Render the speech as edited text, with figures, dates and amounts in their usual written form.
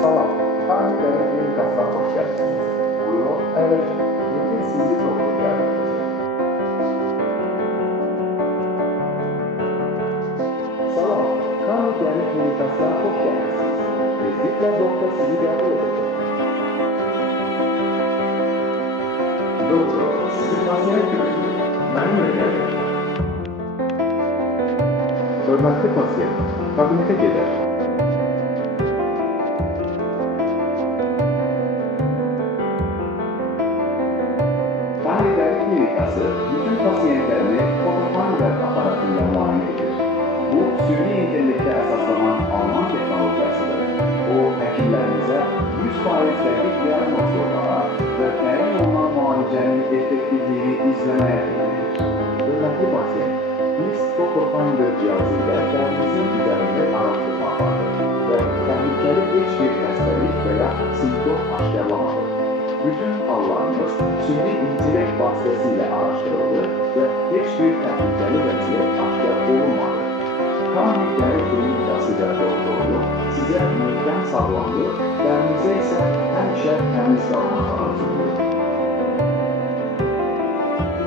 Salam, Tarih Dernek Klinikası'na hoş geldiniz. Buyurun, evet, bugün sizi doktor ziyaret edecek. Salam, Tarih Dernek Klinikası'na hoş geldiniz. Tebrikler doktor sizi ziyaret edecek. Doktor, sizi pasiyet görüyor. Benimle gelin. Hürmetli pasiyent, kabinete gelir. Tarih Dernek Klinikası, bütün pasiyentlerini fotopangraf aparatıyla muayene edir. Bu, suni intellekte esaslanan Alman teknolojisidir. O, həkimlərinizə 100% dəqiq diaqnoz qoymağa və təyin olunan müalicənin effektivliyini izləməyə yönəlir. Hörmətli pasiyent, biz Fotofinder cihazı ilə dərinizin üzərində araşdırma aparırıq və təhlükəli heç bir xəstəlik və ya simptom aşkarlamadır. Bütün hallarımız suni intellekt vasitəsilə araşdırıldı və heç bir təhlükəli vəziyyət aşkar olunmadı. Tarih Dernek Klinikası və doktoru sizə möhkəm sağlamlıq, dərinizə isə həmişə təmiz qalmaq arzulayır.